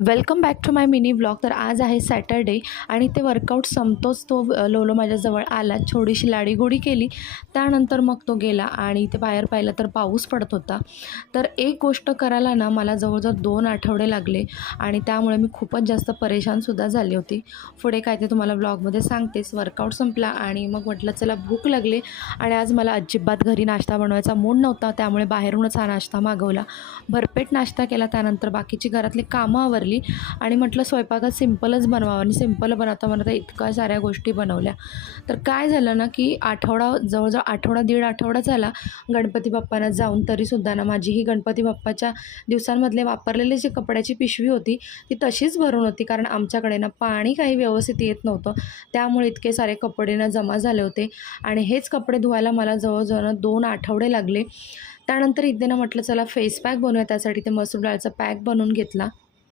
Welcome back to my mini blog. तर आज आहे सॅटरडे आणि ते वर्कआउट संपतोच तो लोलो माझ्याजवळ आला. थोडीशी लाडीगोडी केली, त्यानंतर मग तो गेला आणि ते बाहेर पाहिलं तर पाऊस पडत होता. तर एक गोष्ट करायला ना मला जवळजवळ 2 आठवडे लागले आणि त्यामुळे मी खूपच जास्त परेशानसुद्धा झाली होती. पुढे काय ते तुम्हाला ब्लॉगमध्ये सांगतेच. वर्कआउट संपला आणि मग म्हटलं चला भूक लागली आणि आज मला अजिबात घरी नाश्ता बनवायचा मूड नव्हता, त्यामुळे बाहेरूनच हा नाश्ता मागवला. भरपेट नाश्ता केला, त्यानंतर बाकीची घरातली कामं आवरली आणि म्हटलं स्वयंपाकात सिंपलच बनवावं आणि सिंपल बनवता इतक्या साऱ्या गोष्टी बनवल्या. तर काय झालं ना की जवळजवळ आठवडा दीड आठवडा झाला गणपती बाप्पांना जाऊन, तरीसुद्धा ना माझी ही गणपती बाप्पाच्या दिवसांमधले वापरलेली जी कपड्याची पिशवी होती ती तशीच भरून होती, कारण आमच्याकडे ना पाणी काही व्यवस्थित येत नव्हतं. त्यामुळे इतके सारे कपडे ना जमा झाले होते आणि हेच कपडे धुवायला मला जवळजवळ 2 आठवडे लागले. त्यानंतर इथे ना म्हटलं चला फेस पॅक बनवूया, त्यासाठी ते मसूर डाळचा पॅक बनवून घेतला.